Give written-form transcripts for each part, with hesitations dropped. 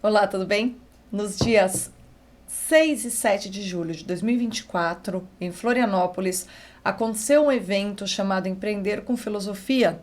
Olá, tudo bem? Nos dias 6 e 7 de julho de 2024, em Florianópolis, aconteceu um evento chamado Empreender com Filosofia.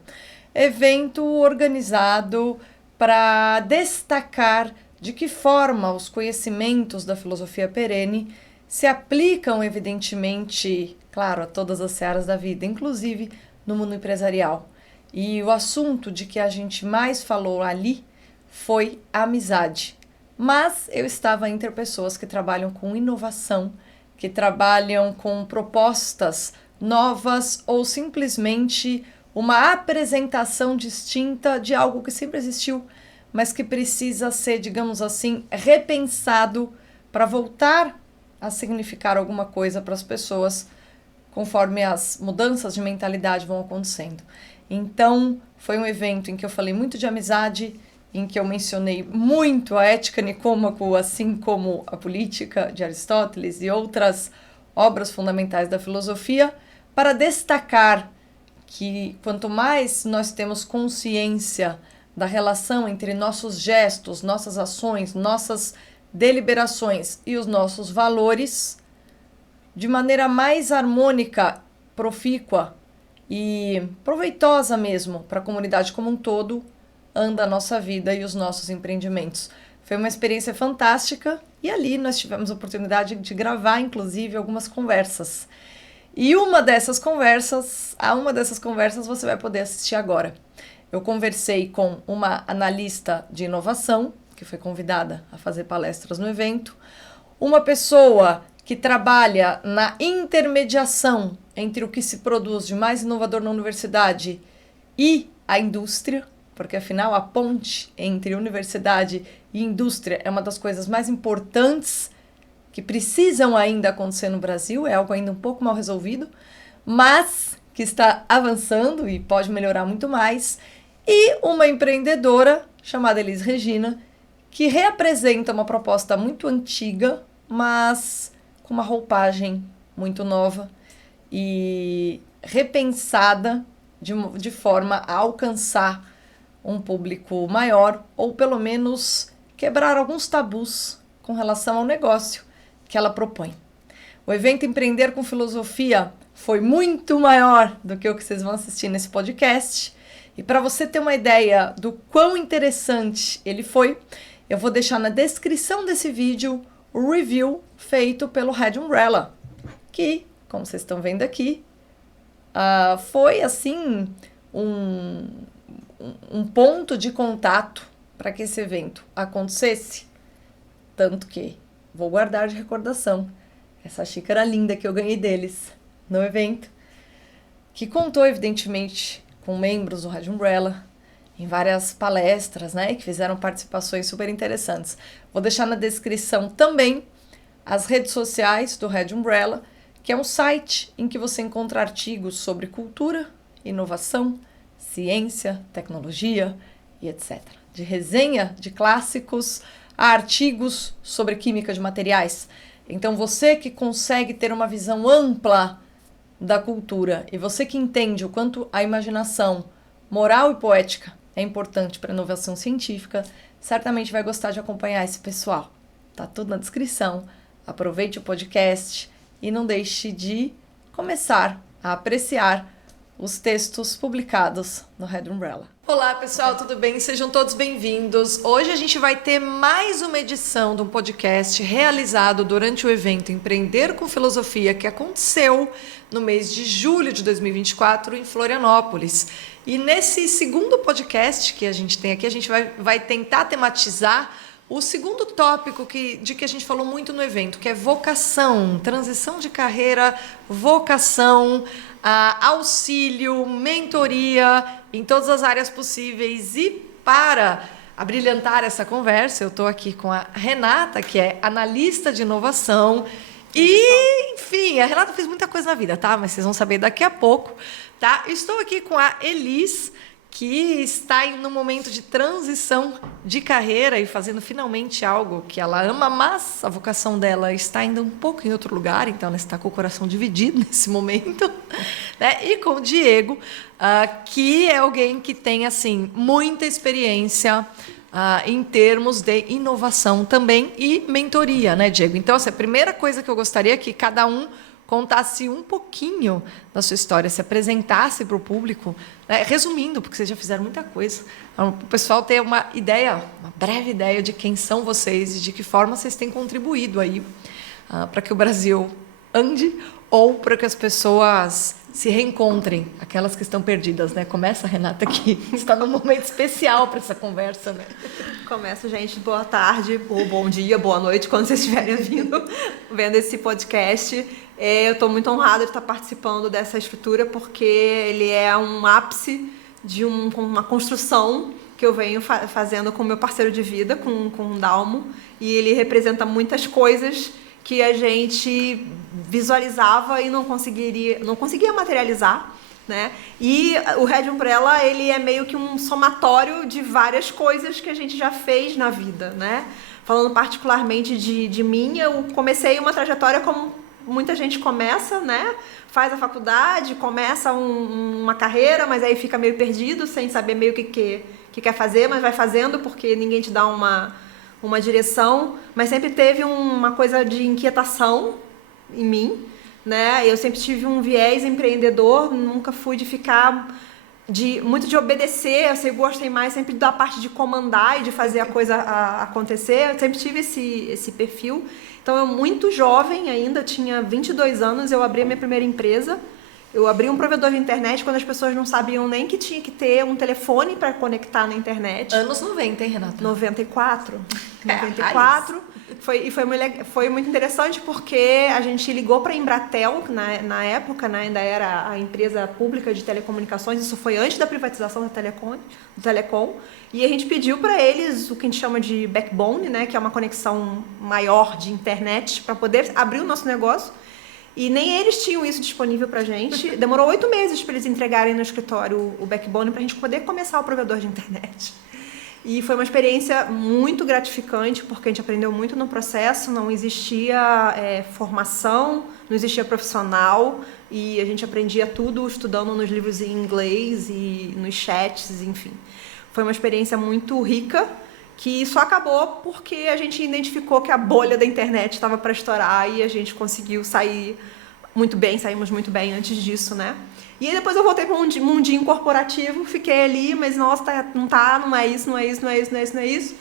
Evento organizado para destacar de que forma os conhecimentos da filosofia perene se aplicam, evidentemente, claro, a todas as searas da vida, inclusive no mundo empresarial. E o assunto de que a gente mais falou ali foi a amizade. Mas eu estava entre pessoas que trabalham com inovação, que trabalham com propostas novas ou simplesmente uma apresentação distinta de algo que sempre existiu, mas que precisa ser, digamos assim, repensado para voltar a significar alguma coisa para as pessoas conforme as mudanças de mentalidade vão acontecendo. Então, foi um evento em que eu falei muito de amizade, em que eu mencionei muito a ética Nicômaco, assim como a política de Aristóteles e outras obras fundamentais da filosofia, para destacar que quanto mais nós temos consciência da relação entre nossos gestos, nossas ações, nossas deliberações e os nossos valores, de maneira mais harmônica, profícua e proveitosa mesmo para a comunidade como um todo, anda a nossa vida e os nossos empreendimentos. Foi uma experiência fantástica e ali nós tivemos a oportunidade de gravar, inclusive, algumas conversas. E uma dessas conversas você vai poder assistir agora. Eu conversei com uma analista de inovação, que foi convidada a fazer palestras no evento, uma pessoa que trabalha na intermediação entre o que se produz de mais inovador na universidade e a indústria, porque afinal a ponte entre universidade e indústria é uma das coisas mais importantes que precisam ainda acontecer no Brasil, é algo ainda um pouco mal resolvido, mas que está avançando e pode melhorar muito mais, e uma empreendedora chamada Elis Regina, que reapresenta uma proposta muito antiga, mas com uma roupagem muito nova e repensada de forma a alcançar um público maior, ou pelo menos quebrar alguns tabus com relação ao negócio que ela propõe. O evento Empreender com Filosofia foi muito maior do que o que vocês vão assistir nesse podcast. E para você ter uma ideia do quão interessante ele foi, eu vou deixar na descrição desse vídeo o review feito pelo Red Umbrella, que, como vocês estão vendo aqui, foi assim um ponto de contato para que esse evento acontecesse, tanto que vou guardar de recordação essa xícara linda que eu ganhei deles no evento, que contou evidentemente com membros do Red Umbrella em várias palestras, né, que fizeram participações super interessantes. Vou deixar na descrição também as redes sociais do Red Umbrella, que é um site em que você encontra artigos sobre cultura, inovação, ciência, tecnologia e etc. De resenha de clássicos a artigos sobre química de materiais. Então você que consegue ter uma visão ampla da cultura e você que entende o quanto a imaginação moral e poética é importante para a inovação científica, certamente vai gostar de acompanhar esse pessoal. Tá tudo na descrição. Aproveite o podcast e não deixe de começar a apreciar os textos publicados no Red Umbrella. Olá pessoal, tudo bem? Sejam todos bem-vindos. Hoje a gente vai ter mais uma edição de um podcast realizado durante o evento Empreender com Filosofia, que aconteceu no mês de julho de 2024 em Florianópolis. E nesse segundo podcast que a gente tem aqui, a gente vai tentar tematizar o segundo tópico de que a gente falou muito no evento, que é vocação, transição de carreira, vocação, auxílio, mentoria em todas as áreas possíveis. E para abrilhantar essa conversa, eu estou aqui com a Renata, que é analista de inovação. E, enfim, a Renata fez muita coisa na vida, tá? Mas vocês vão saber daqui a pouco, tá? Estou aqui com a Elis, que está no momento de transição de carreira e fazendo finalmente algo que ela ama, mas a vocação dela está ainda um pouco em outro lugar, então ela está com o coração dividido nesse momento, né? E com o Diego, que é alguém que tem assim muita experiência em termos de inovação também e mentoria, né, Diego? Então, a primeira coisa que eu gostaria é que cada um contasse um pouquinho da sua história, se apresentasse para o público, né? Resumindo, porque vocês já fizeram muita coisa, para o pessoal ter uma ideia, uma breve ideia de quem são vocês e de que forma vocês têm contribuído aí para que o Brasil ande ou para que as pessoas se reencontrem, aquelas que estão perdidas, né? Começa, Renata, que está num momento especial para essa conversa, né? Começa, gente. Boa tarde, ou bom dia, boa noite, quando vocês estiverem vendo esse podcast. Eu estou muito honrada de estar participando dessa estrutura, porque ele é um ápice de uma construção que eu venho fazendo com o meu parceiro de vida, com o Dalmo, e ele representa muitas coisas que a gente visualizava e não conseguia materializar, né? E o Red Umbrella, ele é meio que um somatório de várias coisas que a gente já fez na vida, né? Falando particularmente de mim, eu comecei uma trajetória como muita gente começa, né? Faz a faculdade, começa uma carreira, mas aí fica meio perdido, sem saber meio o que quer fazer, mas vai fazendo porque ninguém te dá uma direção, mas sempre teve uma coisa de inquietação em mim, né? Eu sempre tive um viés empreendedor, nunca fui de ficar muito de obedecer. Eu sempre gostei mais sempre da parte de comandar e de fazer a coisa acontecer. Eu sempre tive esse perfil. Então, eu muito jovem ainda, tinha 22 anos, eu abri a minha primeira empresa. Eu abri um provedor de internet quando as pessoas não sabiam nem que tinha que ter um telefone para conectar na internet. Anos 90, hein, Renata? 94. 94. Foi muito interessante porque a gente ligou para a Embratel, na época, né, ainda era a empresa pública de telecomunicações, isso foi antes da privatização do Telecom, e a gente pediu para eles o que a gente chama de backbone, né, que é uma conexão maior de internet para poder abrir o nosso negócio. E nem eles tinham isso disponível pra gente. Demorou 8 meses para eles entregarem no escritório o backbone pra gente poder começar o provedor de internet. E foi uma experiência muito gratificante, porque a gente aprendeu muito no processo, não existia formação, não existia profissional, e a gente aprendia tudo estudando nos livros em inglês e nos chats, enfim. Foi uma experiência muito rica, que só acabou porque a gente identificou que a bolha da internet estava para estourar e a gente conseguiu saímos muito bem antes disso, né? E aí depois eu voltei para um mundinho corporativo, fiquei ali, mas nossa, não é isso.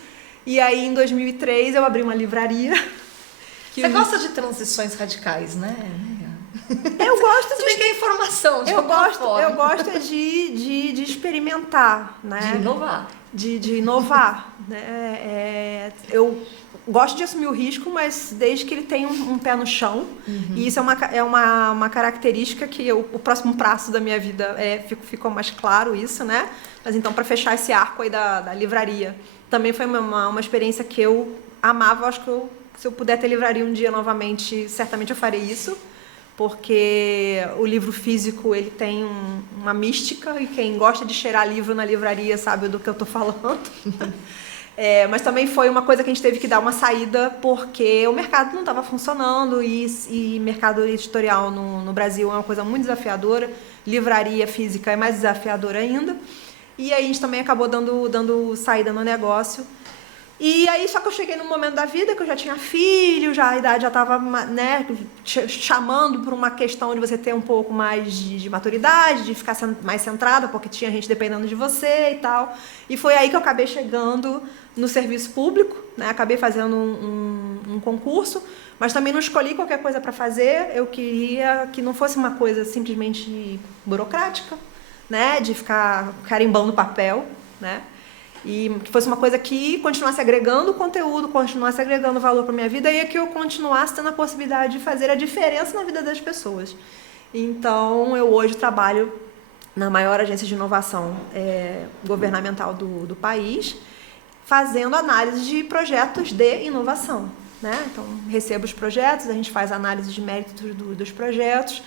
E aí em 2003 eu abri uma livraria. Você gosta de transições radicais, né? Eu gosto Você tem que é informação, de alguma forma. Eu gosto de experimentar, né? De inovar. De inovar, né? Eu gosto de assumir o risco, mas desde que ele tenha um pé no chão. Uhum. E isso é uma característica que o próximo passo da minha vida ficou mais claro isso, né? Mas então, para fechar esse arco aí da livraria, também foi uma experiência que eu amava. Acho que se eu puder ter livraria um dia novamente, certamente eu farei isso. Porque o livro físico, ele tem uma mística, e quem gosta de cheirar livro na livraria sabe do que eu estou falando. Mas também foi uma coisa que a gente teve que dar uma saída, porque o mercado não estava funcionando, e mercado editorial no Brasil é uma coisa muito desafiadora, livraria física é mais desafiadora ainda, e aí a gente também acabou dando saída no negócio. E aí, só que eu cheguei num momento da vida que eu já tinha filho, a idade já estava, né, chamando por uma questão de você ter um pouco mais de maturidade, de ficar mais centrada, porque tinha gente dependendo de você e tal. E foi aí que eu acabei chegando no serviço público, né? Acabei fazendo um concurso, mas também não escolhi qualquer coisa para fazer. Eu queria que não fosse uma coisa simplesmente burocrática, né, de ficar carimbando papel, né? E que fosse uma coisa que continuasse agregando conteúdo, continuasse agregando valor para minha vida, e que eu continuasse tendo a possibilidade de fazer a diferença na vida das pessoas. Então, eu hoje trabalho na maior agência de inovação governamental do país, fazendo análise de projetos de inovação, né? Então, recebo os projetos, a gente faz análise de méritos dos projetos,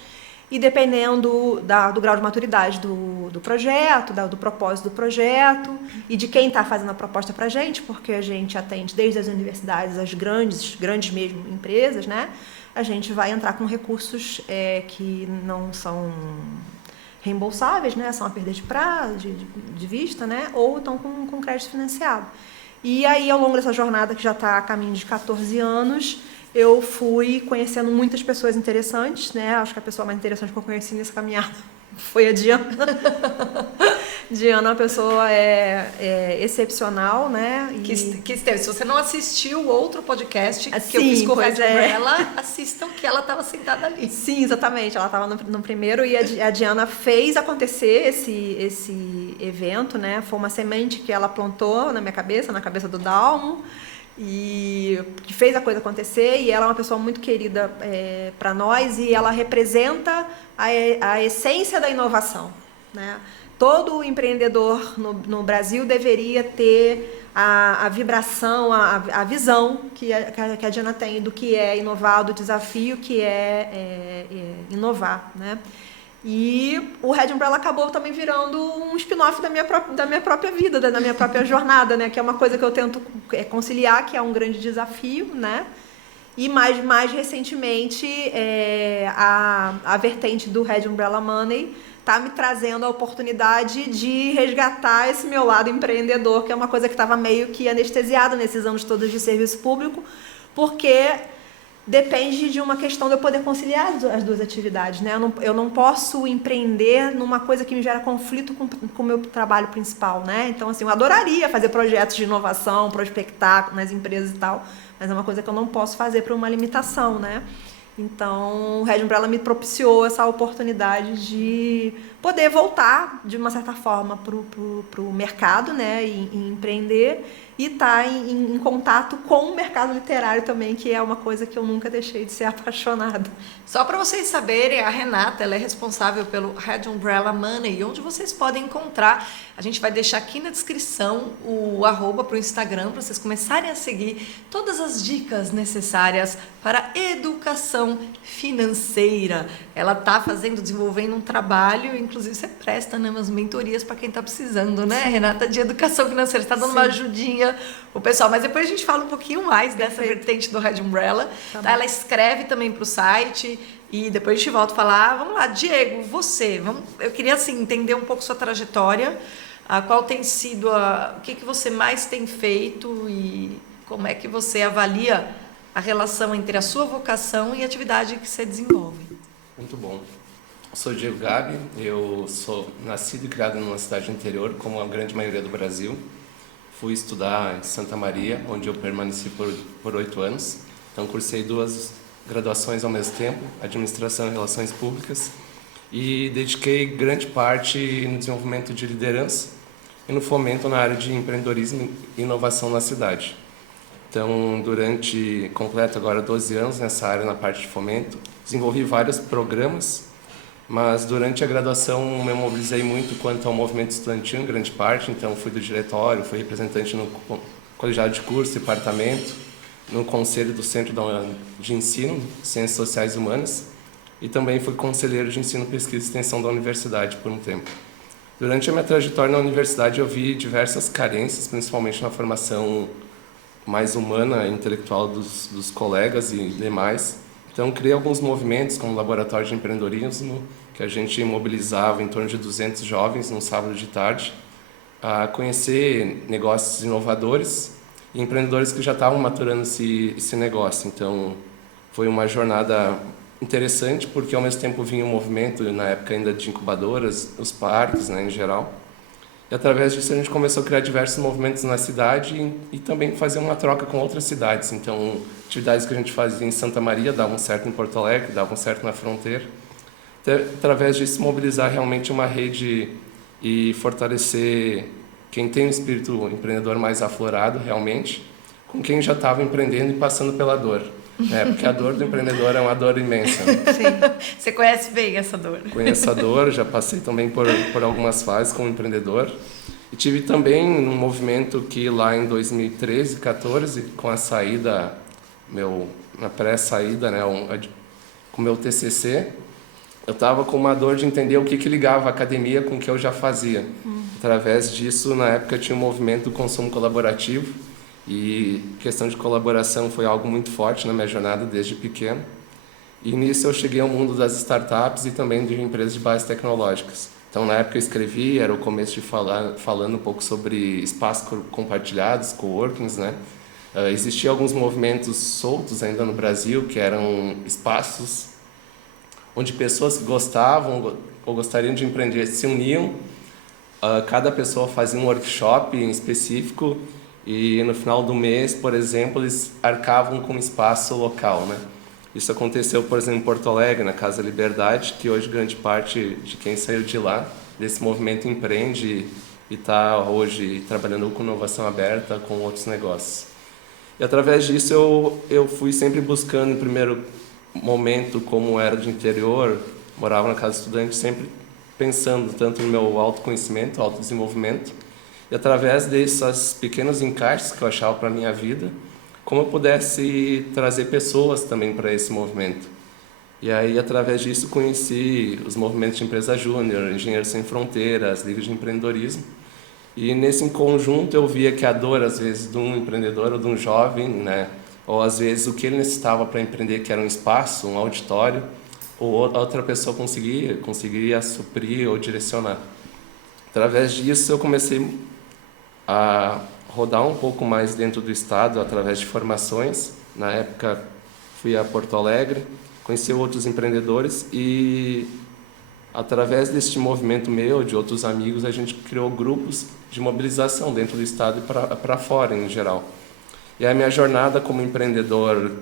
e dependendo do grau de maturidade do projeto, do propósito do projeto e de quem está fazendo a proposta para a gente, porque a gente atende desde as universidades, as grandes mesmo empresas, né? A gente vai entrar com recursos que não são reembolsáveis, né? São a perda de prazo, de vista, né? Ou estão com crédito financiado. E aí, ao longo dessa jornada, que já está a caminho de 14 anos, eu fui conhecendo muitas pessoas interessantes, né? Acho que a pessoa mais interessante que eu conheci nessa caminhada foi a Diana. Diana é uma pessoa excepcional, né? Que esteve. Se você não assistiu o outro podcast que eu Sim, fiz com o Red pois é. Umbrella, assistam que ela estava sentada ali. Sim, exatamente. Ela estava no primeiro e a Diana fez acontecer esse evento, né? Foi uma semente que ela plantou na minha cabeça, na cabeça do Dalmo, e que fez a coisa acontecer. E ela é uma pessoa muito querida para nós e ela representa a essência da inovação, né? Todo empreendedor no Brasil deveria ter a vibração, a visão que a Diana tem do que é inovar, do desafio que é inovar, né? E o Red Umbrella acabou também virando um spin-off da minha própria vida, da minha própria jornada, né? Que é uma coisa que eu tento conciliar, que é um grande desafio, né? E mais recentemente, a vertente do Red Umbrella Money está me trazendo a oportunidade de resgatar esse meu lado empreendedor, que é uma coisa que estava meio que anestesiada nesses anos todos de serviço público, porque depende de uma questão de eu poder conciliar as duas atividades, né? Eu não posso empreender numa coisa que me gera conflito com o meu trabalho principal, né? Então, assim, eu adoraria fazer projetos de inovação, prospectar nas empresas e tal, mas é uma coisa que eu não posso fazer por uma limitação, né? Então, o Red Umbrella me propiciou essa oportunidade de poder voltar, de uma certa forma, para o mercado, né, e empreender, e estar em contato com o mercado literário também, que é uma coisa que eu nunca deixei de ser apaixonada. Só para vocês saberem, a Renata, ela é responsável pelo Red Umbrella Money, onde vocês podem encontrar. A gente vai deixar aqui na descrição o @ para o Instagram, para vocês começarem a seguir todas as dicas necessárias para educação financeira. Ela está desenvolvendo um trabalho, inclusive você presta, né, umas mentorias para quem está precisando, né, Sim. Renata, de educação financeira. Você está dando uma ajudinha o pessoal, mas depois a gente fala um pouquinho mais dessa vertente do Red Umbrella. Tá? Ela escreve também para o site e depois a gente volta a falar. Vamos lá, Diego, você. Eu queria assim, entender um pouco sua trajetória, qual tem sido o que você mais tem feito e como é que você avalia a relação entre a sua vocação e a atividade que você desenvolve. Muito bom. Sou Diego Gabi, eu sou nascido e criado numa cidade interior, como a grande maioria do Brasil. Fui estudar em Santa Maria, onde eu permaneci por 8 anos. Então, cursei 2 graduações ao mesmo tempo, Administração e Relações Públicas, e dediquei grande parte no desenvolvimento de liderança e no fomento na área de empreendedorismo e inovação na cidade. Então, completo agora 12 anos nessa área, na parte de fomento, desenvolvi vários programas, mas durante a graduação me mobilizei muito quanto ao movimento estudantil, em grande parte. Então, fui do diretório, fui representante no colegiado de curso, departamento, no conselho do Centro de Ensino, Ciências Sociais e Humanas, e também fui conselheiro de ensino, pesquisa e extensão da universidade por um tempo. Durante a minha trajetória na universidade, eu vi diversas carências, principalmente na formação mais humana e intelectual dos colegas e demais. Então, criei alguns movimentos, como o Laboratório de Empreendedorismo, que a gente mobilizava em torno de 200 jovens num sábado de tarde, a conhecer negócios inovadores e empreendedores que já estavam maturando esse negócio. Então, foi uma jornada interessante, porque ao mesmo tempo vinha um movimento, na época ainda de incubadoras, os parques, né, em geral. E através disso a gente começou a criar diversos movimentos na cidade e também fazer uma troca com outras cidades. Então, atividades que a gente fazia em Santa Maria davam certo em Porto Alegre, davam certo na fronteira. Através disso, mobilizar realmente uma rede e fortalecer quem tem um espírito empreendedor mais aflorado, realmente, com quem já estava empreendendo e passando pela dor. Porque a dor do empreendedor é uma dor imensa. Sim. Você conhece bem essa dor? Conheço a dor, já passei também por algumas fases como empreendedor. E tive também um movimento que lá em 2013, 2014, com a saída, na pré-saída, né, com o meu TCC, eu estava com uma dor de entender o que ligava a academia com o que eu já fazia. Através disso, na época, tinha um movimento do consumo colaborativo, e questão de colaboração foi algo muito forte na minha jornada desde pequeno. E nisso eu cheguei ao mundo das startups e também de empresas de bases tecnológicas. Então, na época eu escrevi, era o começo de falando um pouco sobre espaços compartilhados, coworkings, né? Existiam alguns movimentos soltos ainda no Brasil, que eram espaços onde pessoas que gostavam ou gostariam de empreender se uniam. Cada pessoa fazia um workshop em específico e no final do mês, por exemplo, eles arcavam com um espaço local, né? Isso aconteceu, por exemplo, em Porto Alegre, na Casa Liberdade, que hoje grande parte de quem saiu de lá, desse movimento, empreende e está hoje trabalhando com inovação aberta, com outros negócios. E através disso eu fui sempre buscando, em primeiro momento, como era de interior, morava na casa estudante, sempre pensando tanto no meu autoconhecimento, autodesenvolvimento, e através desses pequenos encaixes que eu achava para a minha vida, como eu pudesse trazer pessoas também para esse movimento. E aí, através disso, conheci os movimentos de empresa júnior, Engenheiros Sem Fronteiras, Liga de Empreendedorismo. E nesse conjunto eu via que a dor, às vezes, de um empreendedor ou de um jovem, né, ou às vezes o que ele necessitava para empreender, que era um espaço, um auditório, ou outra pessoa conseguiria suprir ou direcionar. Através disso, eu comecei a rodar um pouco mais dentro do estado através de formações. Na época, fui a Porto Alegre, conheci outros empreendedores e, através deste movimento meu, de outros amigos, a gente criou grupos de mobilização dentro do estado e para fora, em geral. E a minha jornada como empreendedor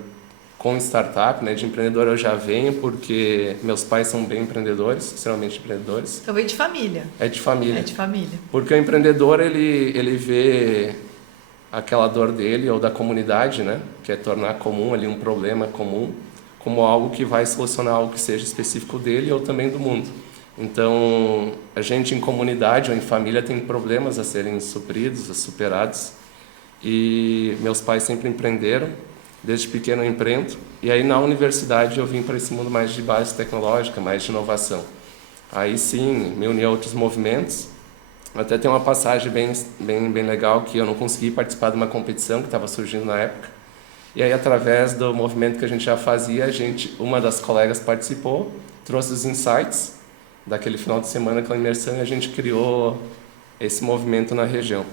com startup, né, de empreendedor eu já venho porque meus pais são bem empreendedores, extremamente empreendedores. Então vem de família. É de família. É de família. Porque o empreendedor, ele vê aquela dor dele ou da comunidade, né, que é tornar comum ali um problema comum, como algo que vai solucionar algo que seja específico dele ou também do mundo. Então, a gente em comunidade ou em família tem problemas a serem supridos, a superados. E meus pais sempre empreenderam, desde pequeno eu empreendo. E aí na universidade eu vim para esse mundo mais de base tecnológica, mais de inovação. Aí sim, me uni a outros movimentos. Até tem uma passagem bem legal que eu não consegui participar de uma competição que estava surgindo na época. E aí, através do movimento que a gente já fazia, uma das colegas participou, trouxe os insights daquele final de semana, aquela imersão, e a gente criou esse movimento na região.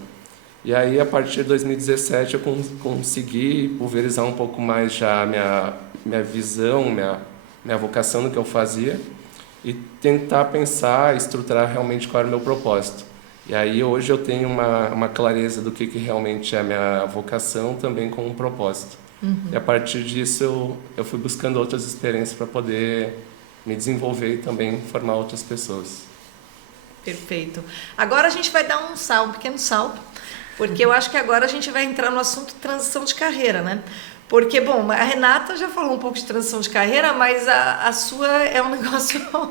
E aí, a partir de 2017, eu consegui pulverizar um pouco mais já a minha visão, minha vocação no que eu fazia e tentar pensar, estruturar realmente qual era o meu propósito. E aí, hoje, eu tenho uma clareza do que realmente é a minha vocação, também com um propósito. E a partir disso, eu fui buscando outras experiências para poder me desenvolver e também formar outras pessoas. Perfeito. Agora a gente vai dar um pequeno salto, porque eu acho que agora a gente vai entrar no assunto transição de carreira, né? Porque, bom, a Renata já falou um pouco de transição de carreira, mas a sua é um negócio um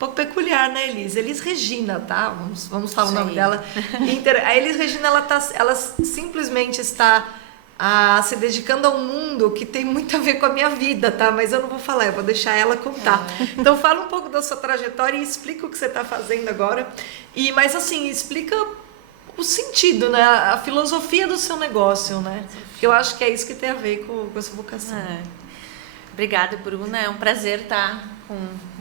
pouco peculiar, né, Elis? Elis Regina, tá? Vamos falar o nome dela. A Elis Regina, ela simplesmente está se dedicando a um mundo que tem muito a ver com a minha vida, tá? Mas eu não vou falar, eu vou deixar ela contar. Então fala um pouco da sua trajetória e explica o que você está fazendo agora. Mas assim, explica o sentido, né? A filosofia do seu negócio, né? Porque eu acho que é isso que tem a ver com a sua vocação. Obrigada, Bruna. É um prazer estar com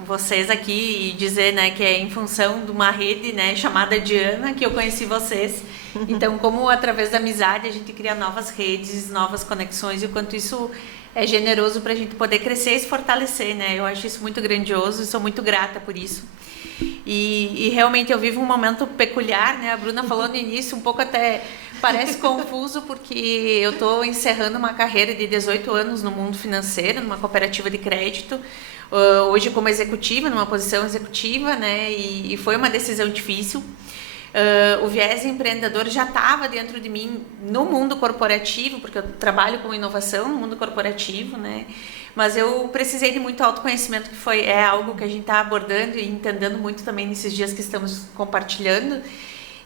vocês aqui e dizer, né, que é em função de uma rede, né, chamada Diana, que eu conheci vocês. Então, como através da amizade a gente cria novas redes, novas conexões, e o quanto isso é generoso para a gente poder crescer e se fortalecer, né? Eu acho isso muito grandioso e sou muito grata por isso. E realmente eu vivo um momento peculiar, né? A Bruna falou no início, um pouco até parece confuso, porque eu estou encerrando uma carreira de 18 anos no mundo financeiro, numa cooperativa de crédito, hoje como executiva, numa posição executiva, né? E foi uma decisão difícil. O viés empreendedor já estava dentro de mim no mundo corporativo, porque eu trabalho com inovação no mundo corporativo, né? Mas eu precisei de muito autoconhecimento, que é algo que a gente está abordando e entendendo muito também nesses dias que estamos compartilhando.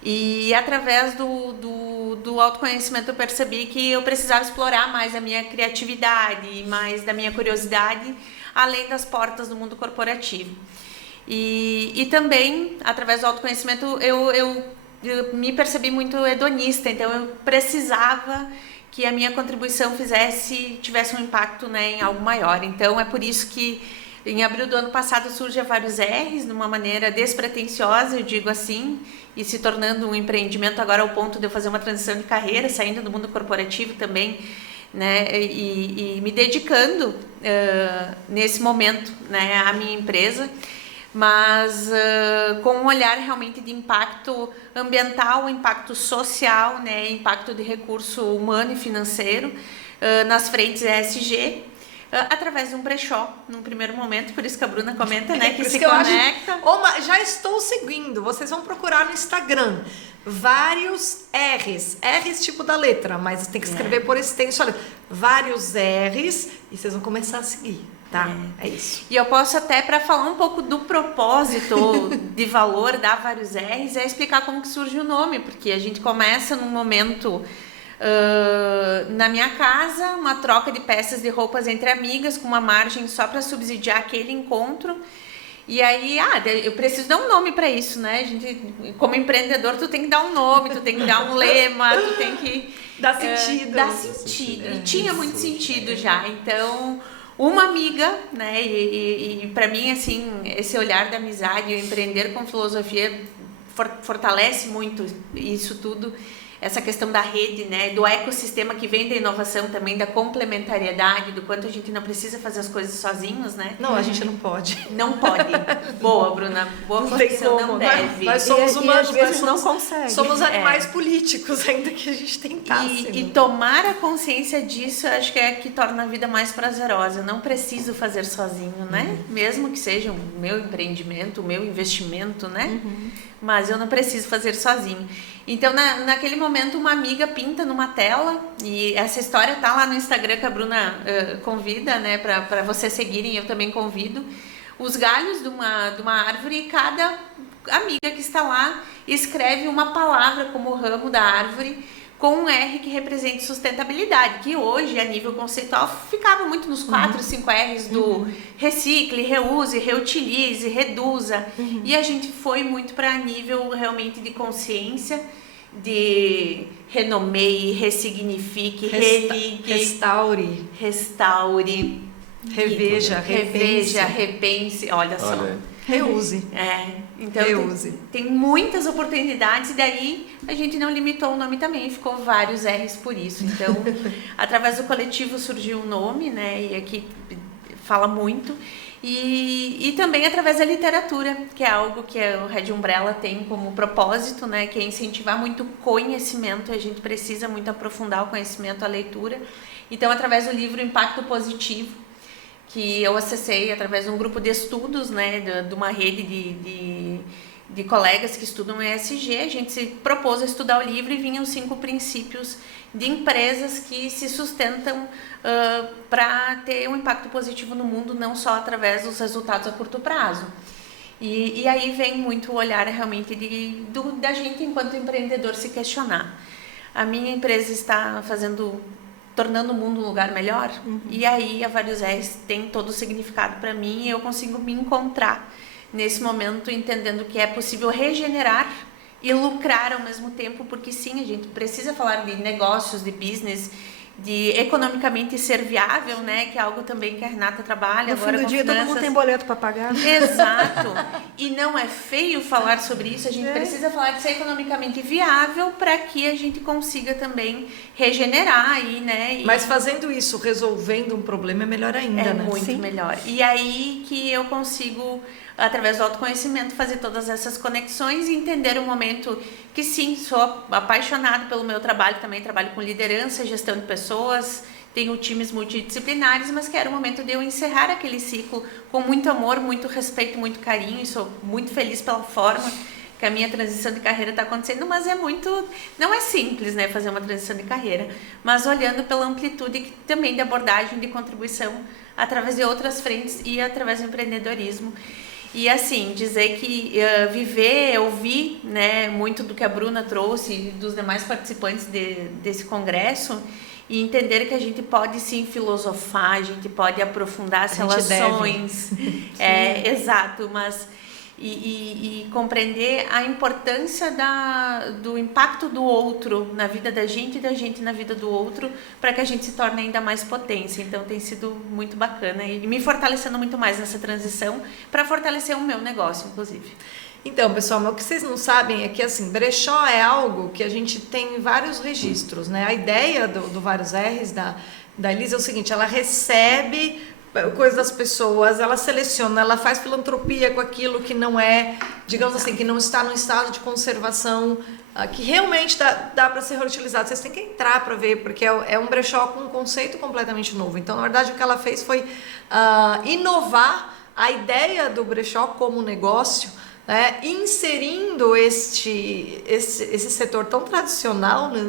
E através do autoconhecimento eu percebi que eu precisava explorar mais a minha criatividade, mais da minha curiosidade, além das portas do mundo corporativo. E também, através do autoconhecimento, eu me percebi muito hedonista, então eu precisava que a minha contribuição tivesse um impacto, né, em algo maior. Então é por isso que Em abril do ano passado surge a Vários R's, de uma maneira despretensiosa, eu digo assim, e se tornando um empreendimento agora ao ponto de eu fazer uma transição de carreira, saindo do mundo corporativo também, né, e me dedicando nesse momento, né, à minha empresa, mas com um olhar realmente de impacto ambiental, impacto social, né, impacto de recurso humano e financeiro nas frentes ESG, através de um brechó, num primeiro momento, por isso que a Bruna comenta, né, que se conecta. Já estou seguindo, vocês vão procurar no Instagram, Vários R's, R's tipo da letra, mas tem que escrever por extenso, olha, Vários R's, e vocês vão começar a seguir, tá? É isso. E eu posso até, para falar um pouco do propósito de valor da Vários R's, explicar como que surge o nome, porque a gente começa num momento... na minha casa, uma troca de peças de roupas entre amigas com uma margem só para subsidiar aquele encontro. E aí, eu preciso dar um nome para isso, né? A gente, como empreendedor, tu tem que dar um nome, tu tem que dar um lema, tu tem que Dá sentido. Dá sentido. E tinha muito sentido já. Então, uma amiga, né? E para mim, assim, esse olhar da amizade, o empreender com filosofia fortalece muito isso tudo. Essa questão da rede, né, do ecossistema que vem da inovação também, da complementariedade, do quanto a gente não precisa fazer as coisas sozinhos, né? Não, a gente não pode. Não pode. Boa, Bruna. Boa posição, não deve. Nós somos humanos, às vezes não consegue. Somos animais políticos, ainda que a gente tentasse. E tomar a consciência disso, acho que é que torna a vida mais prazerosa. Eu não preciso fazer sozinho, né? Mesmo que seja o meu empreendimento, o meu investimento, né? Mas eu não preciso fazer sozinho. Então, naquele momento, uma amiga pinta numa tela, e essa história tá lá no Instagram que a Bruna convida, né, para vocês seguirem, eu também convido, os galhos de uma árvore, e cada amiga que está lá escreve uma palavra como o ramo da árvore, com um R que represente sustentabilidade, que hoje, a nível conceitual, ficava muito nos 4, 5 R's do recicle, reuse, reutilize, reduza. E a gente foi muito para nível realmente de consciência, de renomeie, ressignifique, religue, restaure, reveja, repense, olha só. Reuse. Então tem muitas oportunidades, e daí a gente não limitou o nome também, ficou vários R's por isso. Então, através do coletivo surgiu o nome, né? E aqui fala muito. E também através da literatura, que é algo que o Red Umbrella tem como propósito, né? Que é incentivar muito conhecimento. A gente precisa muito aprofundar o conhecimento, a leitura. Então, através do livro Impacto Positivo, que eu acessei através de um grupo de estudos, né, de uma rede de colegas que estudam ESG, a gente se propôs a estudar o livro, e vinham 5 princípios de empresas que se sustentam para ter um impacto positivo no mundo, não só através dos resultados a curto prazo. E aí vem muito o olhar realmente da gente enquanto empreendedor se questionar. A minha empresa está tornando o mundo um lugar melhor, e aí a Vários R's tem todo o significado para mim, e eu consigo me encontrar nesse momento, entendendo que é possível regenerar e lucrar ao mesmo tempo, porque sim, a gente precisa falar de negócios, de business, de economicamente ser viável, né, que é algo também que a Renata trabalha no agora fim do com dia, finanças. todo mundo tem boleto para pagar. Exato. E não é feio falar sobre isso, a gente precisa falar de ser economicamente viável para que a gente consiga também regenerar aí, né? Mas fazendo isso, resolvendo um problema, é melhor ainda, né? É muito melhor. E aí que eu consigo, através do autoconhecimento, fazer todas essas conexões e entender o momento que sim, sou apaixonada pelo meu trabalho, também trabalho com liderança, gestão de pessoas, tenho times multidisciplinares, mas que era o momento de eu encerrar aquele ciclo com muito amor, muito respeito, muito carinho, e sou muito feliz pela forma que a minha transição de carreira está acontecendo, mas não é simples, né, fazer uma transição de carreira, mas olhando pela amplitude também de abordagem, de contribuição, através de outras frentes e através do empreendedorismo. E assim, dizer que viver, ouvir, né, muito do que a Bruna trouxe e dos demais participantes desse congresso, e entender que a gente pode sim filosofar, a gente pode aprofundar as relações. Exato, mas e compreender a importância do impacto do outro na vida da gente e da gente na vida do outro, para que a gente se torne ainda mais potência. Então tem sido muito bacana e me fortalecendo muito mais nessa transição, para fortalecer o meu negócio, inclusive. Então, pessoal, mas o que vocês não sabem é que, assim, brechó é algo que a gente tem vários registros, né? A ideia do Vários R's da Elisa é o seguinte: ela recebe coisas das pessoas, ela seleciona, ela faz filantropia com aquilo que não é, digamos assim, que não está no estado de conservação, que realmente dá para ser reutilizado. Vocês têm que entrar para ver, porque é um brechó com um conceito completamente novo. Então, na verdade, o que ela fez foi inovar a ideia do brechó como negócio, né, inserindo esse setor tão tradicional, né?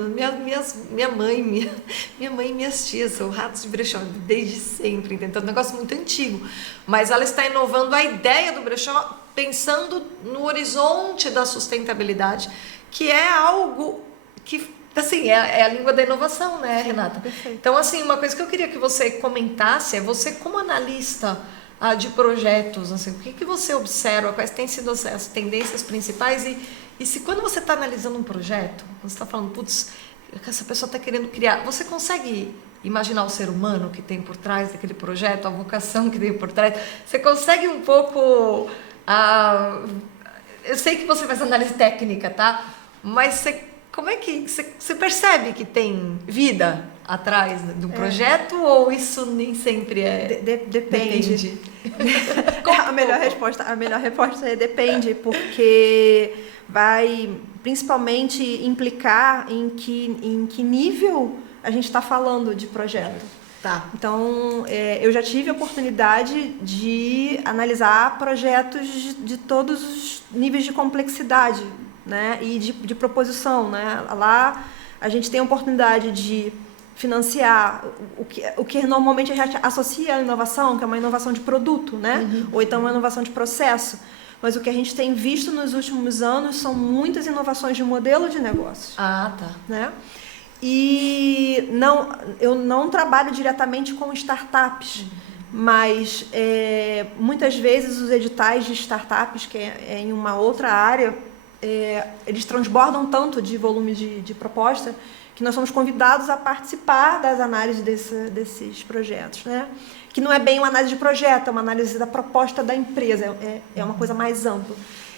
Minha mãe e minhas tias são ratos de brechó desde sempre, então é um negócio muito antigo, mas ela está inovando a ideia do brechó, pensando no horizonte da sustentabilidade, que é algo que, assim, é a língua da inovação, né, Renata? Perfeito. Então, assim, uma coisa que eu queria que você comentasse é, você como analista de projetos, assim, o que você observa, quais têm sido as tendências principais e se quando você está analisando um projeto, você está falando, putz, essa pessoa está querendo criar, você consegue imaginar o ser humano que tem por trás daquele projeto, a vocação que tem por trás, você consegue um pouco, eu sei que você faz análise técnica, tá? Mas como é que você percebe que tem vida atrás do projeto ou isso nem sempre é? Depende. A melhor resposta é depende, porque vai principalmente implicar em que nível a gente está falando de projeto. Tá. Então, eu já tive a oportunidade de analisar projetos de todos os níveis de complexidade, né, e de proposição, né? Lá a gente tem a oportunidade de financiar o que normalmente a gente associa à inovação, que é uma inovação de produto, né? Ou então uma inovação de processo. Mas o que a gente tem visto nos últimos anos são muitas inovações de modelo de negócio. Tá. Né? E eu não trabalho diretamente com startups, mas muitas vezes os editais de startups, que é em uma outra área, eles transbordam tanto de volume de proposta que nós somos convidados a participar das análises desses projetos, né? Que não é bem uma análise de projeto, é uma análise da proposta da empresa, é uma coisa mais ampla.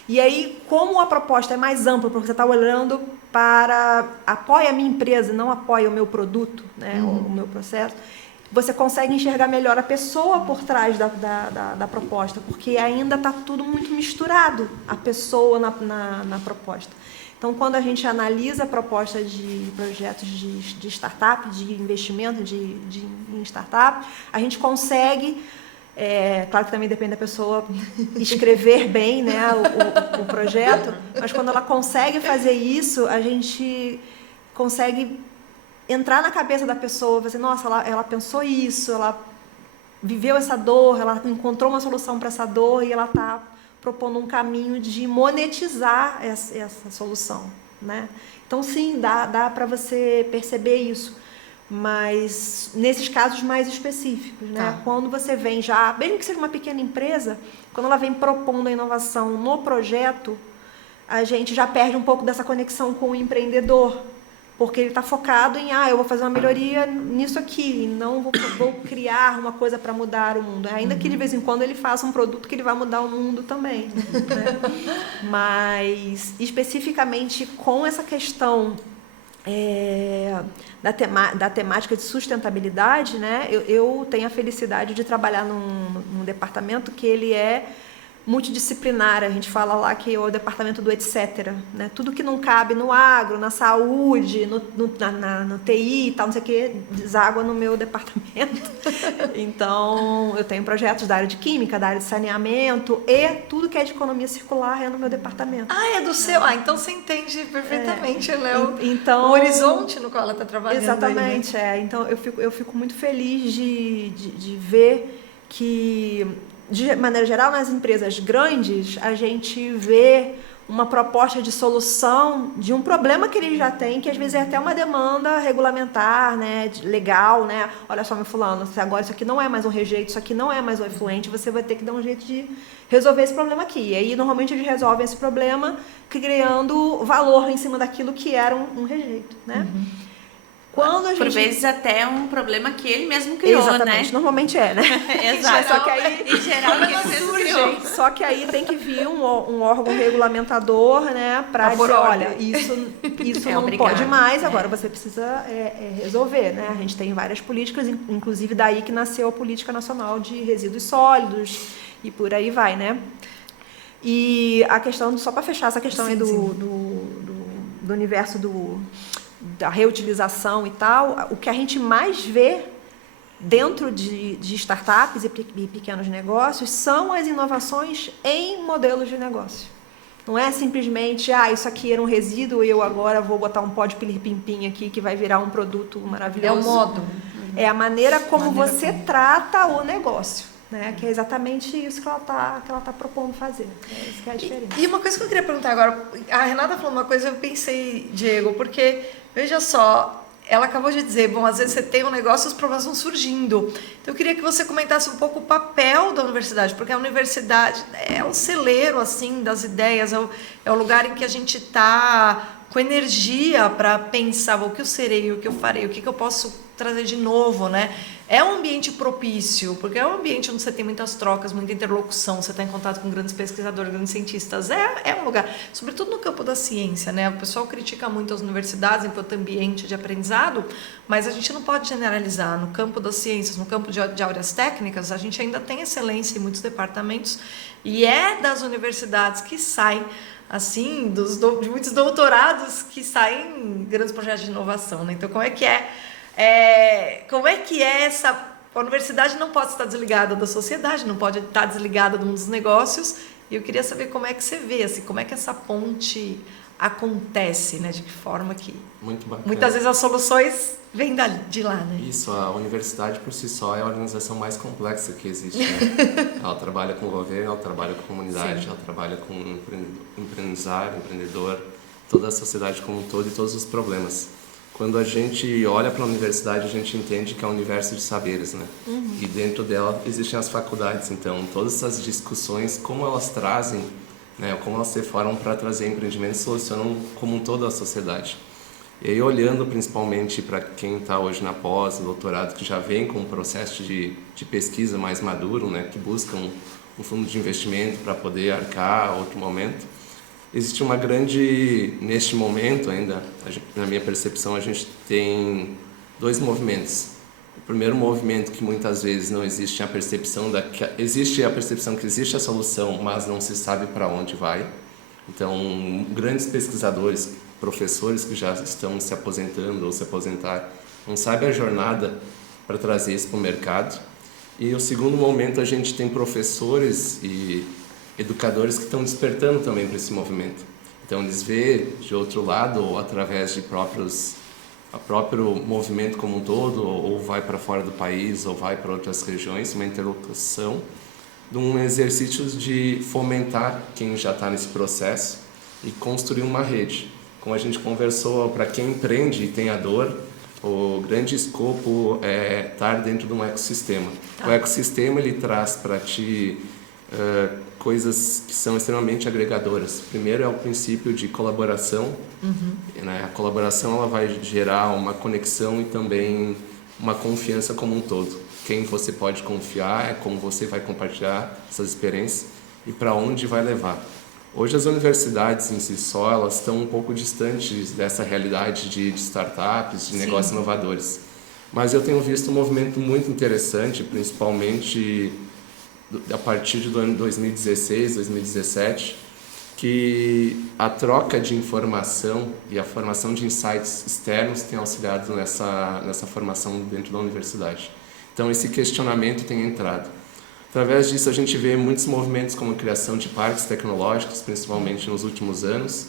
E aí, como a proposta é mais ampla, porque você está olhando para apoia a minha empresa, não apoia o meu produto, né, o meu processo, você consegue enxergar melhor a pessoa por trás da proposta, porque ainda está tudo muito misturado, a pessoa na proposta. Então, quando a gente analisa a proposta de projetos de startup, de investimento em startup, a gente consegue, claro que também depende da pessoa escrever bem, né, o projeto, mas quando ela consegue fazer isso, a gente consegue entrar na cabeça da pessoa, dizer, nossa, ela pensou isso, ela viveu essa dor, ela encontrou uma solução para essa dor e ela está propondo um caminho de monetizar essa solução, né? Então, sim, dá para você perceber isso, mas nesses casos mais específicos, né? Tá. Quando você vem já, mesmo que seja uma pequena empresa, quando ela vem propondo a inovação no projeto, a gente já perde um pouco dessa conexão com o empreendedor, porque ele está focado em, eu vou fazer uma melhoria nisso aqui, e não vou criar uma coisa para mudar o mundo. Ainda que de vez em quando ele faça um produto que ele vai mudar o mundo também. Né? Mas, especificamente com essa questão da temática de sustentabilidade, né? Eu tenho a felicidade de trabalhar num departamento que ele é multidisciplinar, a gente fala lá que é o departamento do etc. Né? Tudo que não cabe no agro, na saúde, no TI e tal, não sei o que, deságua no meu departamento. Então, eu tenho projetos da área de química, da área de saneamento e tudo que é de economia circular é no meu departamento. É do seu? Então você entende perfeitamente, Léo, então, o horizonte no qual ela está trabalhando. Exatamente, aí, né? Então eu fico muito feliz de ver que, de maneira geral, nas empresas grandes, a gente vê uma proposta de solução de um problema que ele já tem, que às vezes é até uma demanda regulamentar, né, legal, né? Olha só, meu fulano, agora isso aqui não é mais um rejeito, isso aqui não é mais um efluente, você vai ter que dar um jeito de resolver esse problema aqui. E aí, normalmente, eles resolvem esse problema criando valor em cima daquilo que era um rejeito, né? Quando a gente... Por vezes até um problema que ele mesmo criou, exatamente, né? Normalmente é, né? Exato. Só que aí, em geral, que ele mesmo criou. Só que aí tem que vir um órgão regulamentador, né, para dizer, olha, isso não obrigado, pode mais, agora você precisa resolver, né? A gente tem várias políticas, inclusive daí que nasceu a Política Nacional de Resíduos Sólidos e por aí vai, né? E a questão, só para fechar essa questão aí do universo da reutilização e tal, o que a gente mais vê dentro de startups e pequenos negócios são as inovações em modelos de negócio. Não é simplesmente, isso aqui era um resíduo e eu agora vou botar um pó de pirlim-pim-pim aqui que vai virar um produto maravilhoso. É o modo. É a maneira como você trata o negócio, né? Que é exatamente isso que ela tá propondo fazer. É isso que é a diferença. E uma coisa que eu queria perguntar agora, a Renata falou uma coisa, eu pensei, Diego, porque, veja só, ela acabou de dizer, bom, às vezes você tem um negócio e os problemas vão surgindo. Então eu queria que você comentasse um pouco o papel da universidade, porque a universidade é o celeiro, assim, das ideias, é o lugar em que a gente está com energia para pensar o que eu serei, o que eu farei, o que eu posso trazer de novo, né? É um ambiente propício, porque é um ambiente onde você tem muitas trocas, muita interlocução, você está em contato com grandes pesquisadores, grandes cientistas. É um lugar, sobretudo no campo da ciência, né? O pessoal critica muito as universidades enquanto ambiente de aprendizado, mas a gente não pode generalizar. No campo das ciências, no campo de áreas técnicas, a gente ainda tem excelência em muitos departamentos e é das universidades que saem, assim, de muitos doutorados que saem grandes projetos de inovação, né? Então, como é que é essa... A universidade não pode estar desligada da sociedade, não pode estar desligada do mundo dos negócios. E eu queria saber como é que você vê, assim, como é que essa ponte acontece, né? De que forma que... Muito bacana. Muitas vezes as soluções vêm de lá, né? Isso, a universidade por si só é a organização mais complexa que existe, né? Ela trabalha com o governo, ela trabalha com a comunidade, ela trabalha com o empreendedor, toda a sociedade como um todo e todos os problemas. Quando a gente olha para a universidade, a gente entende que é um universo de saberes, né? E dentro dela existem as faculdades. Então, todas essas discussões, como elas trazem, né? Como elas se formam para trazer empreendimentos, solucionam como um todo a sociedade. E aí, olhando principalmente para quem está hoje na pós, no doutorado, que já vem com um processo de pesquisa mais maduro, né? Que buscam um fundo de investimento para poder arcar outro momento. Existe uma grande, neste momento ainda, na minha percepção, a gente tem dois movimentos. O primeiro movimento que muitas vezes não existe existe a percepção que existe a solução, mas não se sabe para onde vai. Então, grandes pesquisadores, professores que já estão se aposentando ou se aposentar, não sabem a jornada para trazer isso para o mercado. E o segundo momento, a gente tem professores e educadores que estão despertando também para esse movimento. Então, eles veem de outro lado, ou através de próprio movimento como um todo, ou vai para fora do país, ou vai para outras regiões, uma interlocução, de um exercício de fomentar quem já está nesse processo e construir uma rede. Como a gente conversou, para quem empreende e tem a dor, o grande escopo é estar dentro de um ecossistema. O ecossistema, ele traz para ti coisas que são extremamente agregadoras. Primeiro é o princípio de colaboração. Né? A colaboração ela vai gerar uma conexão e também uma confiança como um todo. Quem você pode confiar, é como você vai compartilhar essas experiências e para onde vai levar. Hoje as universidades em si só, elas estão um pouco distantes dessa realidade de startups, de negócios inovadores. Mas eu tenho visto um movimento muito interessante, principalmente a partir do ano 2016, 2017, que a troca de informação e a formação de insights externos tem auxiliado nessa formação dentro da universidade. Então, esse questionamento tem entrado. Através disso, a gente vê muitos movimentos como a criação de parques tecnológicos, principalmente nos últimos anos,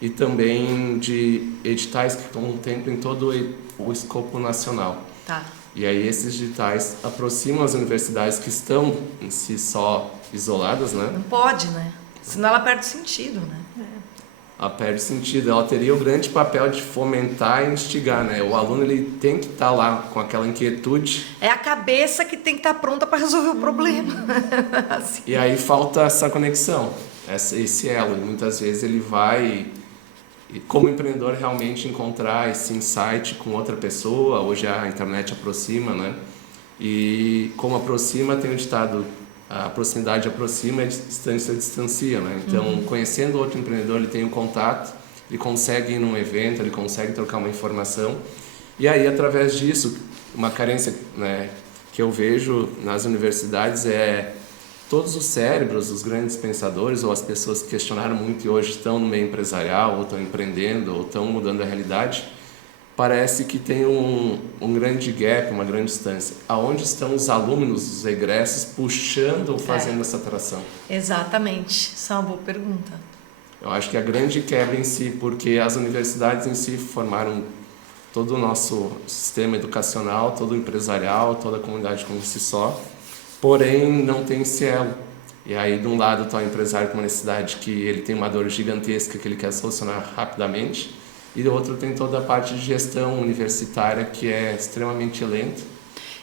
e também de editais que contemplem todo o escopo nacional. Tá. E aí esses editais aproximam as universidades que estão em si só isoladas, né? Não pode, né? Senão ela perde o sentido, né? ela perde sentido. Ela teria o grande papel de fomentar e instigar, né? O aluno ele tem que estar lá com aquela inquietude. É a cabeça que tem que estar pronta para resolver o problema. Assim. E aí falta essa conexão, esse elo. E muitas vezes ele vai, como empreendedor, realmente encontrar esse insight com outra pessoa. Hoje a internet aproxima, né? E como aproxima, tem o ditado: a proximidade aproxima, a distância distancia, né? Então, conhecendo outro empreendedor, ele tem um contato, ele consegue ir num evento, ele consegue trocar uma informação. E aí, através disso, uma carência, né, que eu vejo nas universidades é todos os cérebros, os grandes pensadores ou as pessoas que questionaram muito e hoje estão no meio empresarial, ou estão empreendendo, ou estão mudando a realidade, parece que tem um grande gap, uma grande distância. Aonde estão os alunos, os egressos, puxando ou fazendo essa atração? Exatamente. Essa é uma boa pergunta. Eu acho que a grande quebra em si, porque as universidades em si formaram todo o nosso sistema educacional, todo o empresarial, toda a comunidade como si só, porém não tem esse elo. E aí, de um lado, está o empresário com uma necessidade que ele tem uma dor gigantesca que ele quer solucionar rapidamente, e do outro tem toda a parte de gestão universitária que é extremamente lenta.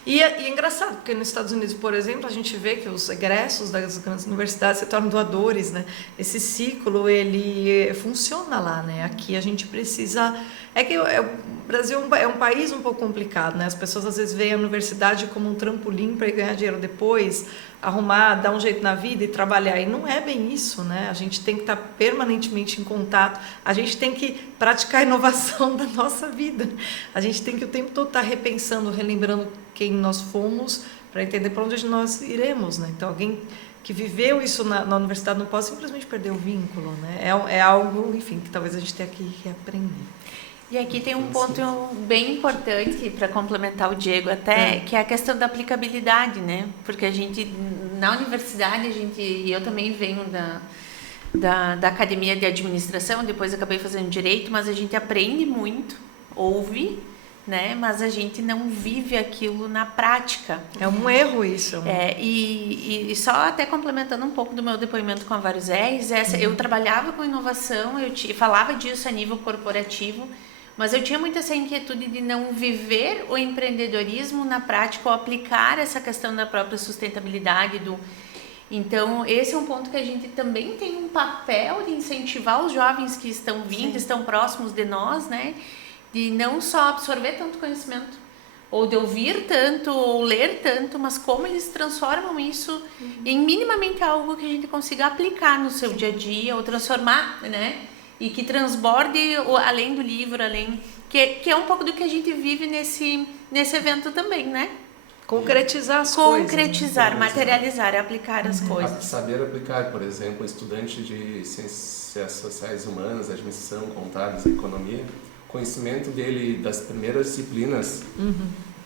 E é engraçado, porque nos Estados Unidos, por exemplo, a gente vê que os egressos das grandes universidades se tornam doadores, né? Esse ciclo, ele funciona lá, né? Aqui a gente precisa... o Brasil é um país um pouco complicado, né? As pessoas às vezes veem a universidade como um trampolim para ganhar dinheiro depois, arrumar, dar um jeito na vida e trabalhar. E não é bem isso, né? A gente tem que estar permanentemente em contato, a gente tem que praticar a inovação da nossa vida. A gente tem que o tempo todo estar repensando, relembrando quem nós fomos, para entender para onde nós iremos, né? Então, alguém que viveu isso na universidade não pode simplesmente perder o vínculo, né? É algo, enfim, que talvez a gente tenha que reaprender. E aqui tem um ponto bem importante para complementar o Diego até, que é a questão da aplicabilidade, né? Porque a gente, na universidade, e eu também venho da academia de administração, depois acabei fazendo direito, mas a gente aprende muito, ouve, né? Mas a gente não vive aquilo na prática. É um erro isso. E só até complementando um pouco do meu depoimento com a Vários R's, eu trabalhava com inovação, eu falava disso a nível corporativo, mas eu tinha muito essa inquietude de não viver o empreendedorismo na prática ou aplicar essa questão da própria sustentabilidade. Então, esse é um ponto que a gente também tem um papel de incentivar os jovens que estão vindo, estão próximos de nós, né? De não só absorver tanto conhecimento, ou de ouvir tanto, ou ler tanto, mas como eles transformam isso em minimamente algo que a gente consiga aplicar no seu dia a dia, ou transformar, né? E que transborde além do livro, que é um pouco do que a gente vive nesse evento também, né? Concretizar as coisas. Concretizar, materializar, aplicar as coisas. Saber aplicar, por exemplo, estudante de ciências sociais humanas, administração, contábeis, economia, conhecimento dele das primeiras disciplinas,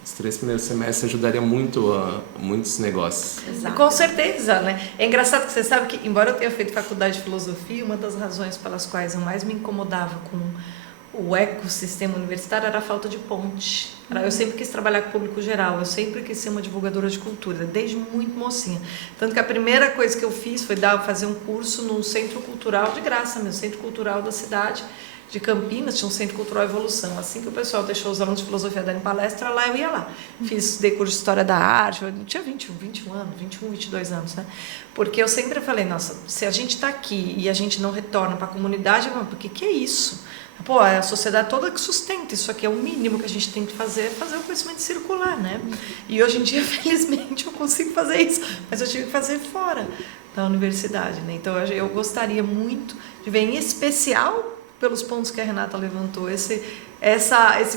os 3 primeiros semestres ajudaria muito a muitos negócios. Exato. Com certeza, né? É engraçado que você sabe que, embora eu tenha feito faculdade de filosofia, uma das razões pelas quais eu mais me incomodava com o ecossistema universitário era a falta de ponte. Eu sempre quis trabalhar com o público geral, eu sempre quis ser uma divulgadora de cultura, desde muito mocinha. Tanto que a primeira coisa que eu fiz foi fazer um curso no Centro Cultural, de graça mesmo, Centro Cultural da cidade de Campinas, tinha um Centro Cultural Evolução. Assim que o pessoal deixou os alunos de filosofia darem palestra, lá eu ia lá. Dei curso de História da Arte, eu tinha 21 anos, 21, 22 anos, né? Porque eu sempre falei, nossa, se a gente está aqui e a gente não retorna para a comunidade, porque que é isso? Pô, a sociedade toda que sustenta, isso aqui é o mínimo que a gente tem que fazer o conhecimento circular, né? E hoje em dia, felizmente, eu consigo fazer isso, mas eu tive que fazer fora da universidade, né? Então, eu gostaria muito de ver, em especial, pelos pontos que a Renata levantou, esse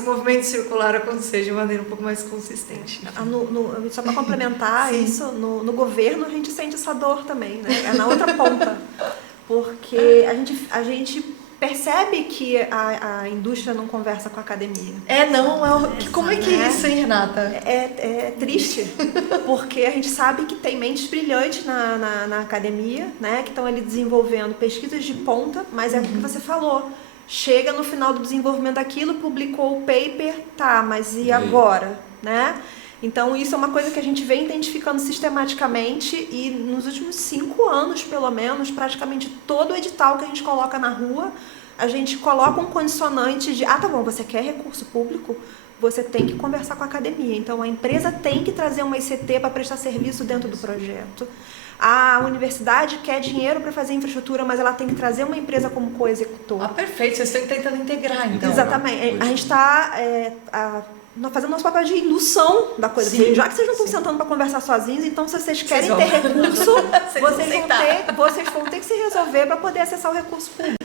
movimento circular acontecer de maneira um pouco mais consistente. Só para complementar isso, no governo a gente sente essa dor também, né? É na outra ponta, porque a gente percebe que a indústria não conversa com a academia. Como é que é isso, hein, Renata? É triste, porque a gente sabe que tem mentes brilhantes na academia, né, que estão ali desenvolvendo pesquisas de ponta, mas é o que você falou. Chega no final do desenvolvimento daquilo, publicou o paper, mas e agora? Né? Então, isso é uma coisa que a gente vem identificando sistematicamente e nos últimos 5 anos, pelo menos, praticamente todo edital que a gente coloca na rua, a gente coloca um condicionante de, tá bom, você quer recurso público, você tem que conversar com a academia. Então, a empresa tem que trazer uma ICT para prestar serviço dentro do projeto. A universidade quer dinheiro para fazer infraestrutura, mas ela tem que trazer uma empresa como co-executor. Perfeito, vocês estão tentando integrar, então. Exatamente. A gente está fazendo nosso papel de indução da coisa. Sim, já que vocês não estão sentando para conversar sozinhos, então se vocês querem ter recurso, vocês vão ter que se resolver para poder acessar o recurso público.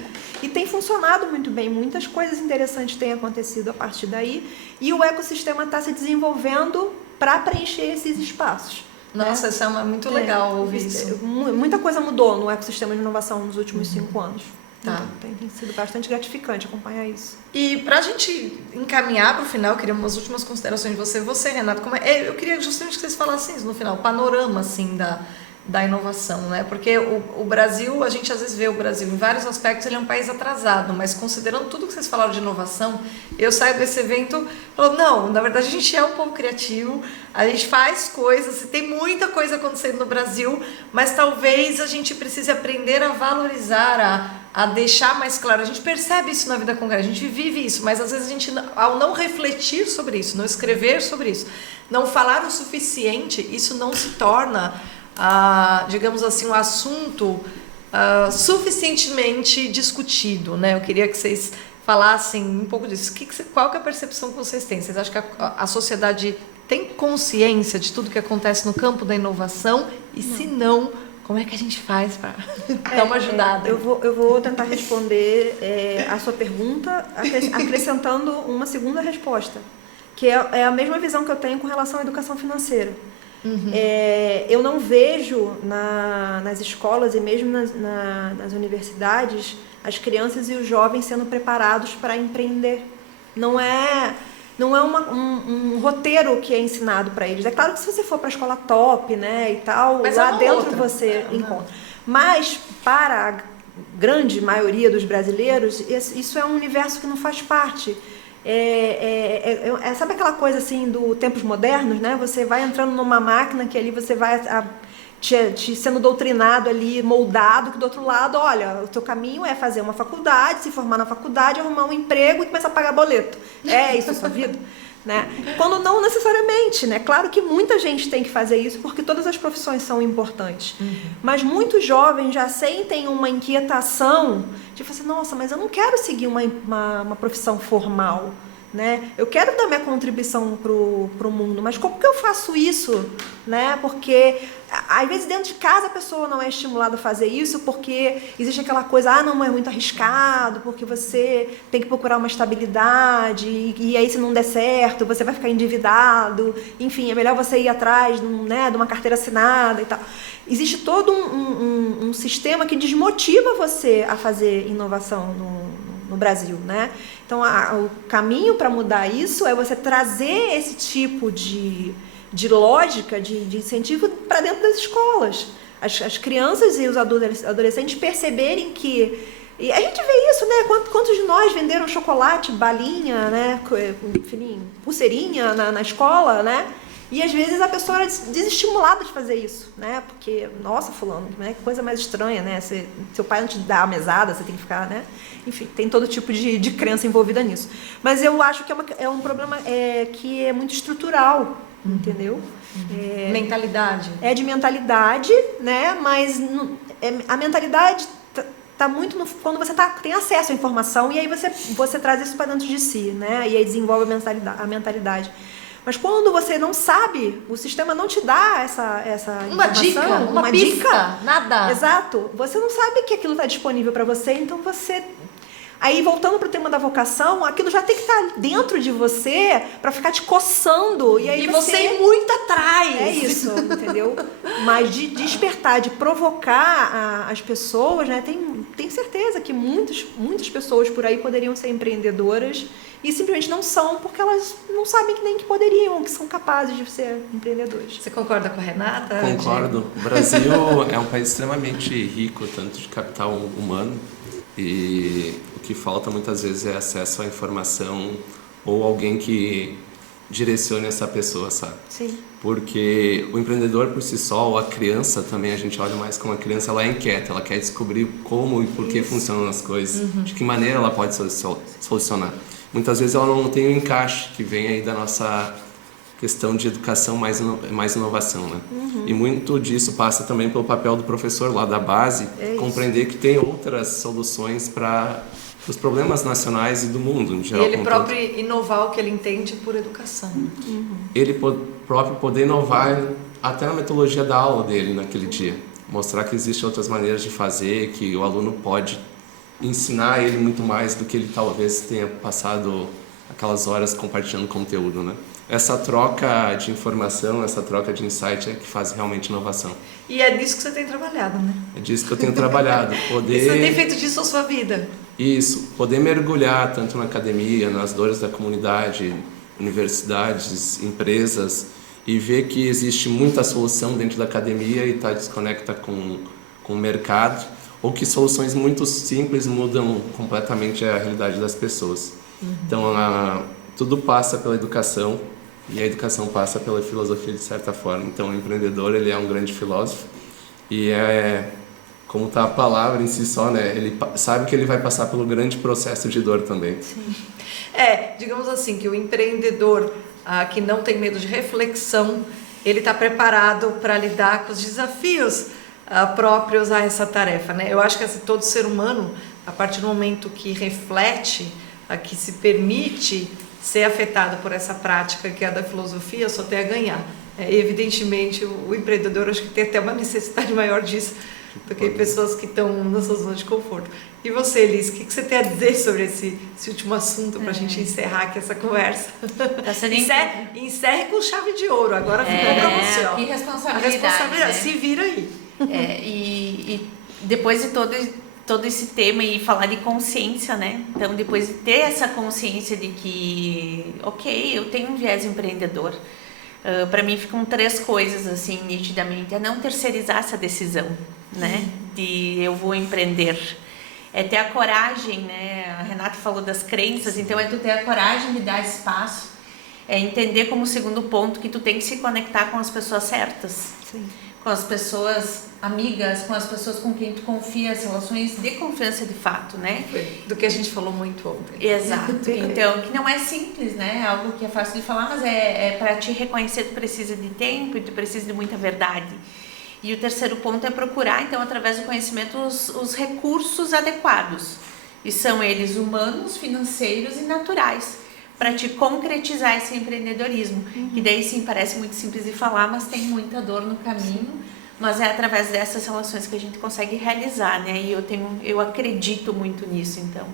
E tem funcionado muito bem, muitas coisas interessantes têm acontecido a partir daí, e o ecossistema está se desenvolvendo para preencher esses espaços. Nossa, isso é muito legal ouvir isso. Muita coisa mudou no ecossistema de inovação nos últimos 5 anos. Tá. Então, tem sido bastante gratificante acompanhar isso. E para a gente encaminhar para o final, eu queria umas últimas considerações de você. Você, Renato, eu queria justamente que vocês falassem isso no final, o panorama assim, da inovação, né? Porque o Brasil, a gente às vezes vê o Brasil em vários aspectos, ele é um país atrasado, mas considerando tudo que vocês falaram de inovação, eu saio desse evento falando, não, na verdade a gente é um povo criativo, a gente faz coisas, tem muita coisa acontecendo no Brasil, mas talvez a gente precise aprender a valorizar, a deixar mais claro. A gente percebe isso na vida concreta, a gente vive isso, mas às vezes a gente, ao não refletir sobre isso, não escrever sobre isso, não falar o suficiente, isso não se torna digamos assim, um assunto suficientemente discutido, né? Eu queria que vocês falassem um pouco disso. Qual que é a percepção que vocês têm? Vocês acham que a sociedade tem consciência de tudo que acontece no campo da inovação? E se não, como é que a gente faz para dar uma ajudada? Eu vou tentar responder a sua pergunta acrescentando uma segunda resposta, que é a mesma visão que eu tenho com relação à educação financeira. Uhum. Eu não vejo nas escolas e mesmo nas universidades as crianças e os jovens sendo preparados para empreender. Não é um roteiro que é ensinado para eles. É claro que se você for para a escola top, né, e tal, mas lá dentro você encontra. Mas para a grande maioria dos brasileiros, isso é um universo que não faz parte. Sabe aquela coisa assim do tempos modernos, né? Você vai entrando numa máquina que ali você vai te sendo doutrinado ali, moldado, que do outro lado, olha, o teu caminho é fazer uma faculdade, se formar na faculdade, arrumar um emprego e começar a pagar boleto. É isso a sua vida? Né? Quando não necessariamente, né? Claro que muita gente tem que fazer isso porque todas as profissões são importantes. Uhum. Mas muitos jovens já sentem uma inquietação de falar assim, nossa, mas eu não quero seguir uma profissão formal, né? Eu quero dar minha contribuição pro mundo, mas como que eu faço isso? Né? Porque às vezes dentro de casa a pessoa não é estimulada a fazer isso porque existe aquela coisa, não, é muito arriscado, porque você tem que procurar uma estabilidade e aí se não der certo, você vai ficar endividado, enfim, é melhor você ir atrás de uma carteira assinada e tal. Existe todo um sistema que desmotiva você a fazer inovação no Brasil, né? Então, o caminho para mudar isso é você trazer esse tipo de lógica, de incentivo para dentro das escolas. As crianças e os adolescentes perceberem que... E a gente vê isso, né? Quantos de nós venderam chocolate, balinha, né? Enfim, pulseirinha na escola, né? E às vezes a pessoa era desestimulada de fazer isso, né? Porque, nossa, fulano, né? Que coisa mais estranha, né? Seu pai não te dá a mesada, você tem que ficar, né? Enfim, tem todo tipo de crença envolvida nisso. Mas eu acho que é um problema que é muito estrutural, entendeu? Mentalidade. É de mentalidade, né? Mas a mentalidade tá muito quando você tem acesso à informação e aí você traz isso para dentro de si, né? E aí desenvolve a mentalidade. Mas quando você não sabe, o sistema não te dá essa uma dica, uma dica, nada. Exato. Você não sabe que aquilo está disponível para você, então você... Aí, voltando para o tema da vocação, aquilo já tem que estar dentro de você para ficar te coçando. E aí você ir muito atrás. É isso, entendeu? Mas de despertar, de provocar as pessoas, né? Tem certeza que muitas pessoas por aí poderiam ser empreendedoras e simplesmente não são porque elas não sabem que nem que poderiam, que são capazes de ser empreendedores. Você concorda com a Renata? Concordo. O Brasil é um país extremamente rico, tanto de capital humano, e o que falta muitas vezes é acesso à informação ou alguém que direcione essa pessoa, sabe? Sim. Porque o empreendedor por si só, ou a criança também, a gente olha mais como a criança, ela é inquieta, ela quer descobrir como e por que funcionam as coisas, de que maneira ela pode solucionar. Muitas vezes ela não tem o encaixe que vem aí da nossa questão de educação mais inovação, né? E muito disso passa também pelo papel do professor lá da base, compreender que tem outras soluções para os problemas nacionais e do mundo em geral. E ele próprio inovar o que ele entende por educação. Ele próprio poder inovar até na metodologia da aula dele naquele dia. Mostrar que existem outras maneiras de fazer, que o aluno pode ensinar ele muito mais do que ele talvez tenha passado aquelas horas compartilhando conteúdo, né? Essa troca de informação, essa troca de insight é que faz realmente inovação. E é nisso que você tem trabalhado, né? É disso que eu tenho trabalhado. Você tem feito disso a sua vida? Isso, poder mergulhar tanto na academia, nas dores da comunidade, universidades, empresas, e ver que existe muita solução dentro da academia e está desconecta com o mercado, ou que soluções muito simples mudam completamente a realidade das pessoas. Então, tudo passa pela educação, e a educação passa pela filosofia de certa forma. Então, o empreendedor, ele é um grande filósofo, e como está a palavra em si só, né? Ele sabe que ele vai passar pelo grande processo de dor também. Sim. Digamos assim, que o empreendedor que não tem medo de reflexão, ele está preparado para lidar com os desafios próprios a essa tarefa, né? Eu acho que todo ser humano, a partir do momento que reflete, que se permite ser afetado por essa prática que é a da filosofia, só tem a ganhar. Evidentemente, o empreendedor acho que tem até uma necessidade maior disso do que pessoas que estão na sua zona de conforto. E você, Elis, o que você tem a dizer sobre esse último assunto para a gente encerrar aqui essa conversa? Encerre com chave de ouro, agora ficou para você. Ó. Que responsabilidade. A responsabilidade, né? se vira aí. E depois de todo esse tema e falar de consciência, né? Então, depois de ter essa consciência de que, ok, eu tenho um viés empreendedor, para mim ficam 3 coisas assim nitidamente: é não terceirizar essa decisão, né? De eu vou empreender, é ter a coragem, né? A Renata falou das crenças, então é tu ter a coragem de dar espaço, é entender como segundo ponto que tu tem que se conectar com as pessoas certas. Sim. Com as pessoas amigas, com as pessoas com quem tu confia, as relações de confiança de fato, né? Do que a gente falou muito ontem. Exato. Então, que não é simples, né? É algo que é fácil de falar, mas para te reconhecer tu precisa de tempo e tu precisa de muita verdade. E o terceiro ponto é procurar, então, através do conhecimento, os recursos adequados. E são eles humanos, financeiros e naturais, para te concretizar esse empreendedorismo. Que daí sim parece muito simples de falar, mas tem muita dor no caminho, mas é através dessas relações que a gente consegue realizar, né? E eu acredito muito nisso, então.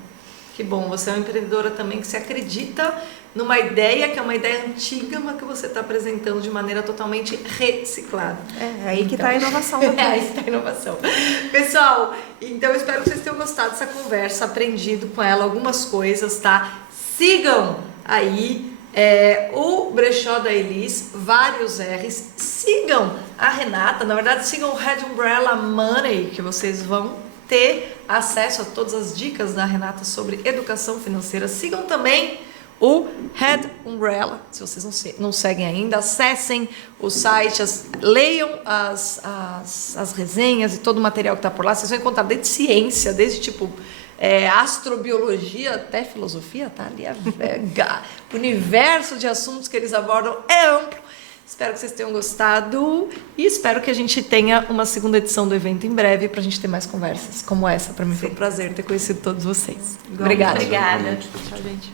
Que bom, você é uma empreendedora também que se acredita numa ideia que é uma ideia antiga, mas que você está apresentando de maneira totalmente reciclada. É aí que está a inovação. Aí está a inovação. Pessoal, então eu espero que vocês tenham gostado dessa conversa, aprendido com ela algumas coisas, tá? Sigam aí o brechó da Elis, vários R's. Sigam a Renata, na verdade sigam o Red Umbrella Money, que vocês vão ter acesso a todas as dicas da Renata sobre educação financeira. Sigam também o Red Umbrella, se vocês não seguem ainda, acessem o site, leiam as resenhas e todo o material que está por lá. Vocês vão encontrar desde ciência, desde tipo astrobiologia até filosofia, tá ali o universo de assuntos que eles abordam é amplo. Espero que vocês tenham gostado e espero que a gente tenha uma segunda edição do evento em breve para a gente ter mais conversas como essa. Para mim foi um prazer ter conhecido todos vocês. Obrigada. Tchau, gente.